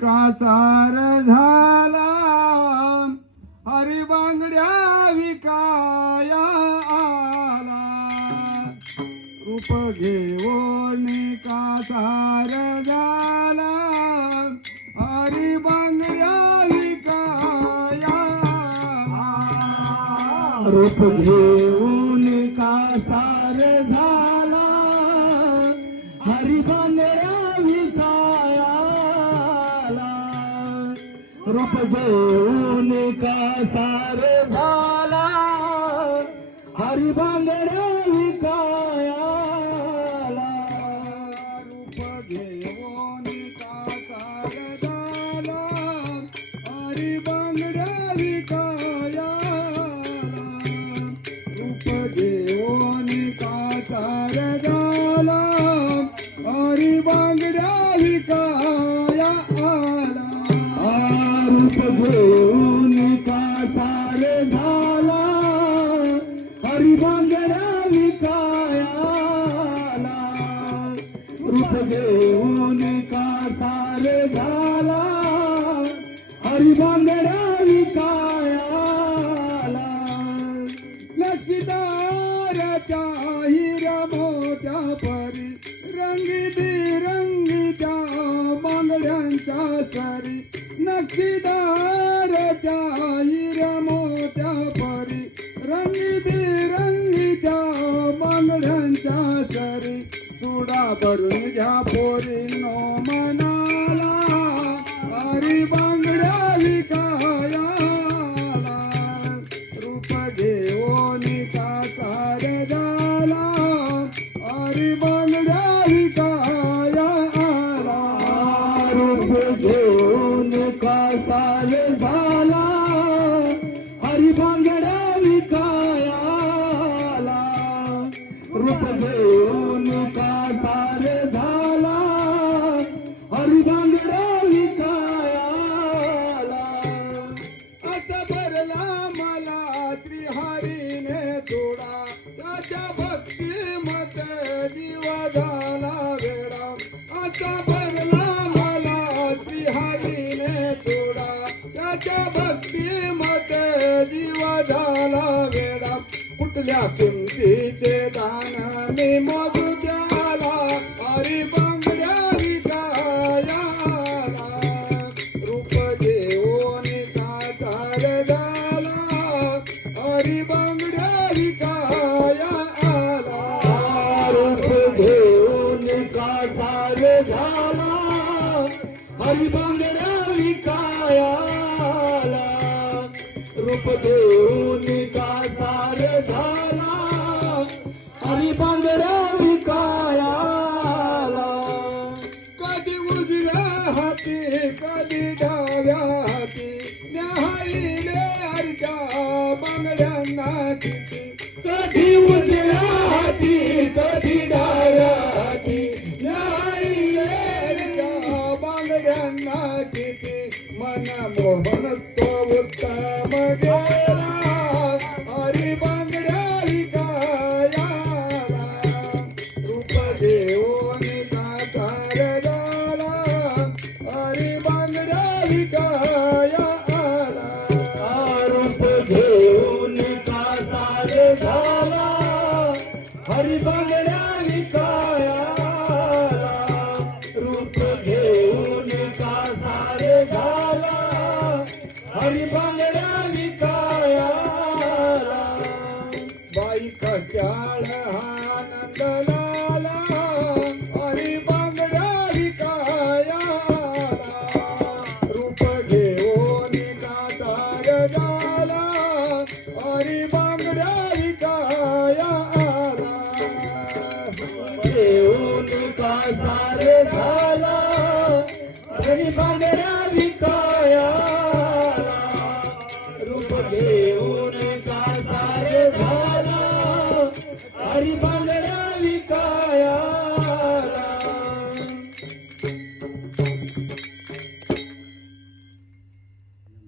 कासार झाला, हरी बांगड्या विकाया आला. रूप घेऊन कासार झाला, हरी बांगड्या विकाया आला. रूप घेऊन कासार झाला, हरी बांगड्या विकाया आला. रूप घेऊन कासार झाला, हरी बांगड्या विकाया आला. रूप घेऊन कासार झाला, हरी बांगड्या विकाया आला. रूप घेऊन कासार झाला, हरी बांगड्या विकाया आला. रूप घेऊन कासार झाला, हरी बांगड्या विकाया आला. रूप घेऊन कासार झाला, हरी बांगड्या विकाया आला. नक्षीदाराच्या हिऱ्या मोठ्या परी, रंगीबिरंगीच्या बांगड्यांच्या सरी. नक्षीदाराच्या हिऱ्या मोठ्या परी, रंगीबिरंगीच्या बांगड्यांच्या सरी. चुडा भरून घ्या पोरींनो मनाला, हरी बांगड्या विकाया आला. रूप घेऊन कासार झाला, हरी बांगड्या विकाया आला. रूप घेऊन कासार झाला, हरी बांगड्या विकाया आला. रूप घेऊन कासार झाला, हरी बांगड्या विकाया आला. असा भरला मला श्रीहरीने थोडा, त्याच्या भक्तिमत जीव झाला वेडा. असा भरला मला श्रीहरीने थोडा, त्याच्या भक्तिमत जीव झाला वेडा. कुठल्या किमतीचे दान मी मोजू द्याला, हरी बांगड्या विकाया आला. रूप घेऊन कासार झाला, हरी बांगड्या विकाया आला. रूप घेऊन कासार झाला, हरी बांगड्या विकाया आला. रूप घेऊन कासार झाला, हरी बांगड्या विकाया आला. कधी उजव्या हाती कधी डाव्या हाती, न्याहाळीले हरच्या बांगड्यांना किती. कधी उजव्या हाती कधी डाव्या हाती, न्याहाळीले हरच्या बांगड्यांना किती. मन मोहन